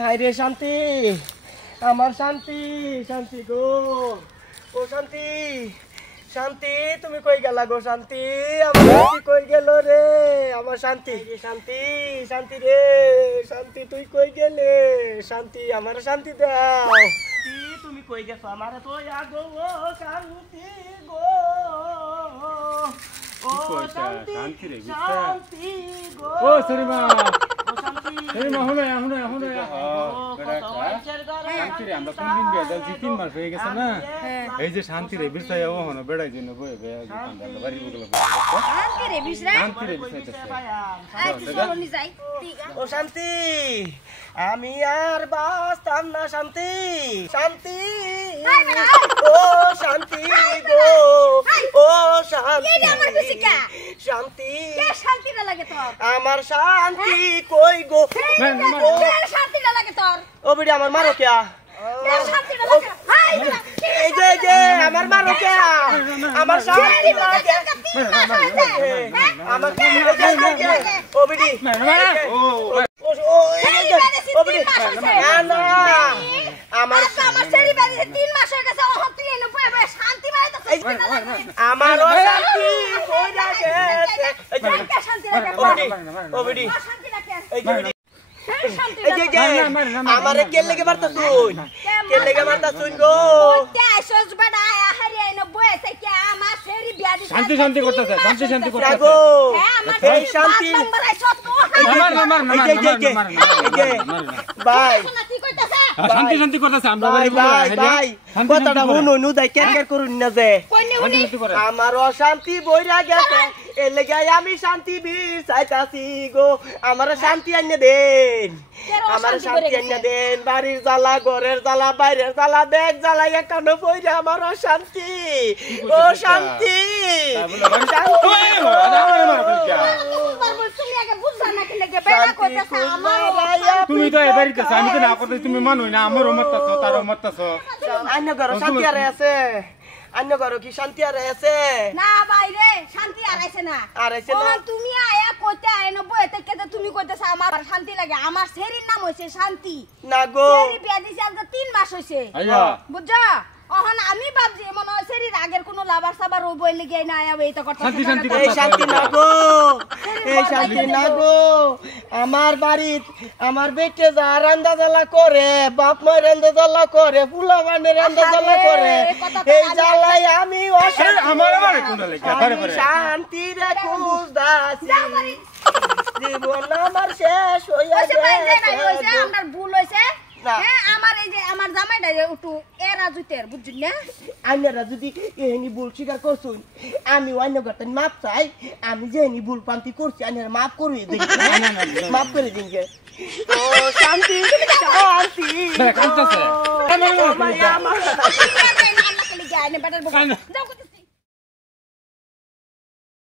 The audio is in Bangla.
হায় রে শান্তি, আমার শান্তি, শান্তি গো, ও শান্তি, শান্তি তুমি কই গেলা গো শান্তি, আমার শান্তি কই গেল রে, আমার শান্তি, শান্তি, শান্তি রে, শান্তি তুই কই গেলে, শান্তি আমার শান্তি দাও, তুমি কই গেছো আমার তো আগো শান্তি গো, ও শান্তি, শান্তি গো, ও সরিমা সরিমা হলো আমরা কোন দিন বেদাল 3 মাস হয়ে গেছে না, এই যে শান্তি রে বিরসায় ও হনো বেড়াই জন্য বই বাড়ি বগলা শান্তি রে বিরসায় ও শান্তি আমি আর বাঁচতাম না শান্তি, শান্তি ও শান্তি গো, ও শান্তি, শান্তি আমার শান্তি কই গো, ও বিড়ি আমার মারো কে, এই যে আমার মারো কে, আমার শান্তি লাগে, আমার ও বিড়ি আমারে কে লেগে মারতা শুন, কে লেগে মারতা শুন গো, শান্তি শান্তি করতেছে, শান্তি শান্তি করতেছে গো, এই শান্তি ভাই শান্তি শান্তি করতেছে, আমরা ভাই কথাটা শুনুন নুদাই কের করুন না যে আমার অশান্তি বইরা গেছে, এর লেগে আমি শান্তি বীর চাইতাছি গো, আমার শান্তি আইনে দেন, আমার শান্তি আইনে দেন, বাড়ির জ্বালা ঘরের জ্বালা বাইরের জ্বালা দেখ জ্বালা একানো বইরা আমার অশান্তি, ও শান্তি, তুমি তো এই বাড়িতে আমি তো না করতে, তুমি মানুই না, আমারও মরতাছো তারও মরতাছো, অন্য ঘর শান্তি আর আছে, অন্য ঘর কি শান্তি আর আছে না বাইরে শান্তি আরাইছে না, আরাইছে না, তুমি আয়া কইতে আয় না বইতে কেতে তুমি কইতেছ আমার শান্তি লাগে, আমার শরীর নাম হইছে শান্তি না গো, শরীর বিয়া দিছে আজ 3 মাস হইছে, বুঝছো এখন আমি ভাবছি মনে হয় শরীর আগের কোনো লাভার সাবার ও বই লাগি না আয়া এই তো কথা, শান্তি শান্তি এই শান্তি না গো, এই শান্তি না গো, আমার বাড়িত আমার বেটে যা রান্দা জ্বালা করে, বাপ মা রান্দা জ্বালা করে, ফুলা বানের রান্দা জ্বালা করে, এই জ্বালাই আমি আমার বাড়ি কোন লাগা বারে বারে শান্তি রে খুঁজতাছি, জীবন আমার শেষ হইয়া গেছে, আমার ভুল হইছে, হ্যাঁ আমার এই যে আমার জামাইটা একটু এরা জুতের বুঝছেন না, আইনারা যদি এহনি ভুল স্বীকার করছুন আমি অন্য ঘরটা মাপ চাই, আমি যেহনি ভুল পান্তি করছি আইনারা মাফ করে দিন, মাফ করে দিন গে, ও শান্তি শান্তি কাঁদতেছে আমার